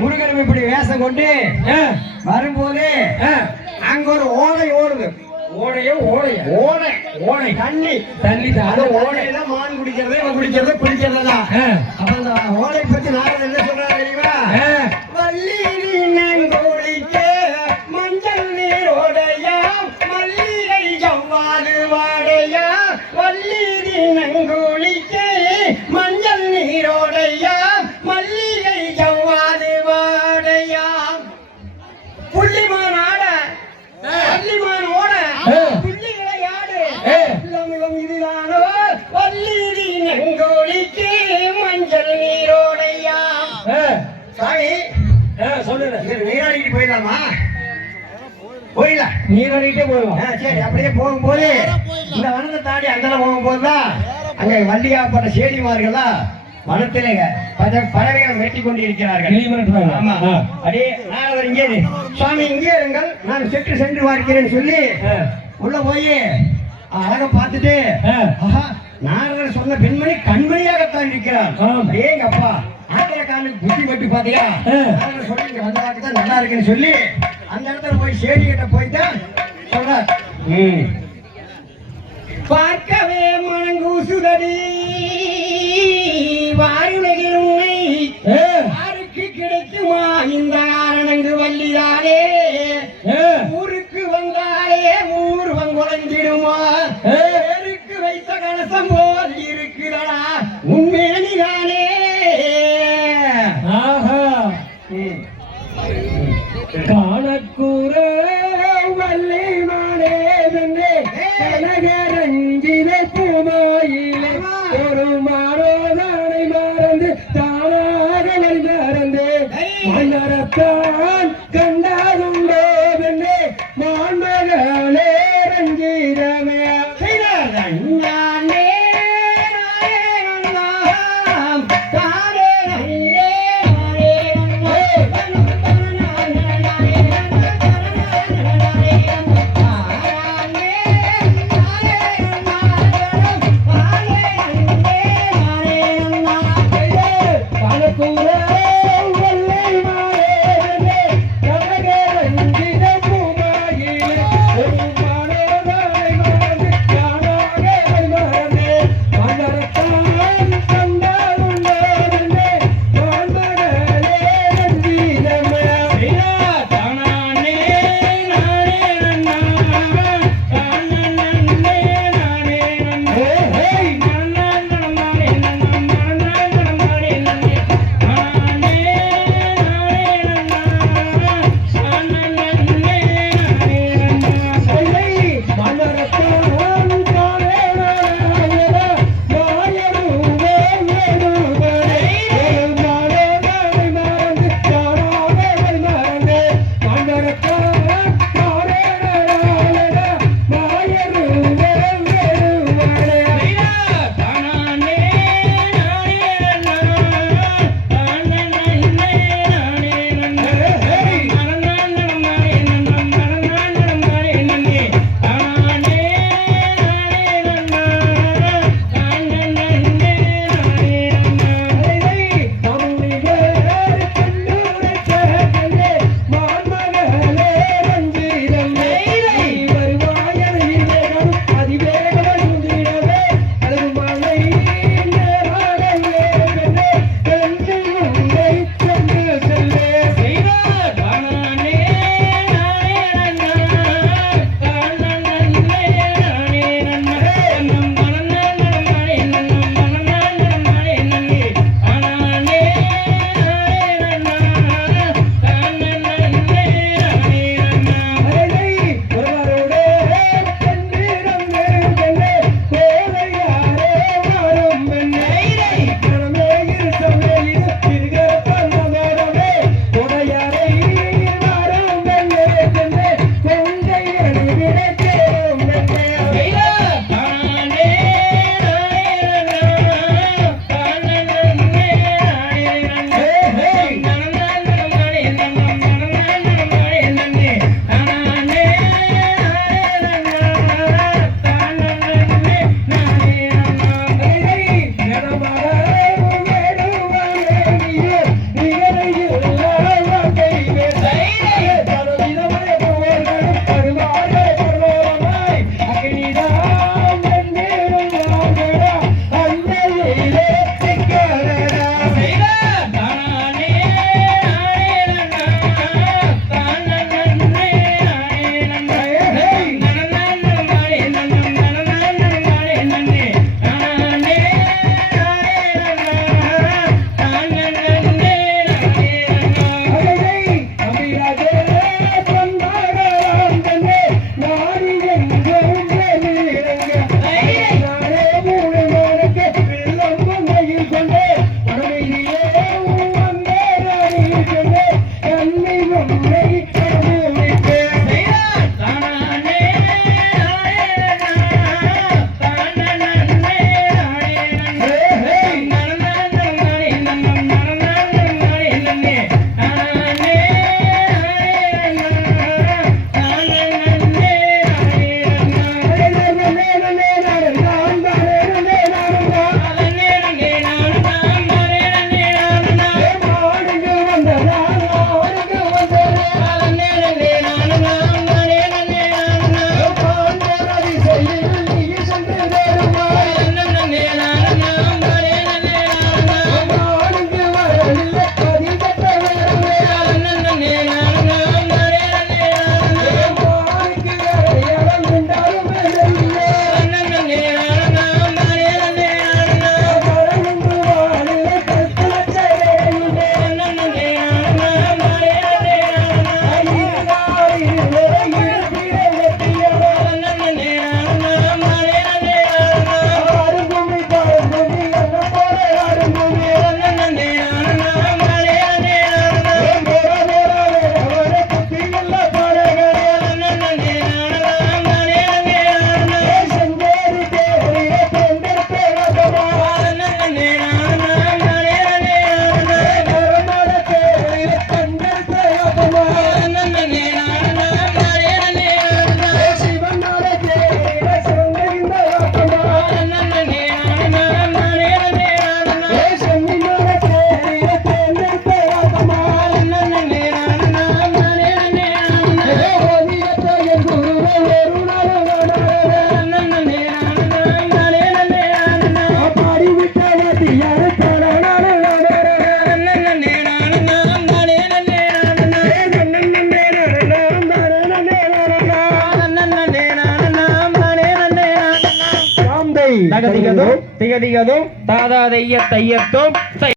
முருகன் இப்படி வேஷம் கொண்டு வரும்போது அங்க ஒரு ஓடை ஓடுது. ஓடையோ ஓடையா? ஓடை ஓடை தண்ணி தண்ணி அது ஓடையில மான் குடிக்கிறது இவன் குடிக்கிறது குடிக்கிறதா. அப்ப அந்த ஓடை பத்தி நாரதர் என்ன சொல்றாரு தெரியுமா? வள்ளி குளிக்க மஞ்சள் நீர் ஓடையா மல்லிகை ஜவ்வாது வாடையா வள்ளி குளிக்க மஞ்சள் நீரோடையா மல்லிகை ஜவ்வாது வாடையா புள்ளிமான் ஆட வள்ளிமான் ஓட புள்ளி விளையாடு இதுதானோ வள்ளி நங்கோலிக்கு மஞ்சள் நீரோடையா. சாமி சொல்லுங்க, நீராடிட்டு போயிடலாமா? போயிடலாம், நீராடிட்டே போயிடலாம். சரி, அப்படியே போகும்போது இந்த வனத்தை தாண்டி அந்த போகும்போதுதான் அங்க வள்ளியாப்பட்ட சேடிமார்களா வனத்திலே பறவைகள் வெட்டி கொண்டிருக்கிறார்கள். அடே நாரதர் இங்கே சுவாமி இங்கே இருங்கள், நான் சென்று சென்று பார்க்கிறேன்னு சொல்லி உள்ள போய் அழக பார்த்துட்டு நாரதர் சொன்ன பெண்மணி கண்மணியாகத்தான் இருக்கிறார். ஏங்க அப்பா ஆத்திரக்காரனுக்கு புத்தி பட்டு பாத்தியா சொல்லி இங்க வந்ததாக்குதான் நல்லா இருக்குன்னு சொல்லி அந்த இடத்துல போய் சேடி கிட்ட போய்தான் சொல்ற. பார்க்கவே மனங்கூசுதடி வாயுலகில் உன்னை யாருக்கு கிடைக்குமா இந்த ஆரணங்கு வள்ளியாரே ஊருக்கு வந்தாலே ஊர்வம் குறைஞ்சிடுமா பேருக்கு வைத்த கலசம் போல் இருக்குதடா உண்மையானே. காணக்கூற வள்ளிமானே கனகரஞ்சினை பூமாயிலே ஒரு மாறோதானை மறந்து தானாக மறந்து மன்னரத்தான் கண்டாதுண்டோ வெண்ணே மான்மகளே ரஞ்சிதமே கனக தகதிகதும் திகதிகதும் தாதா தைய தையத்தும்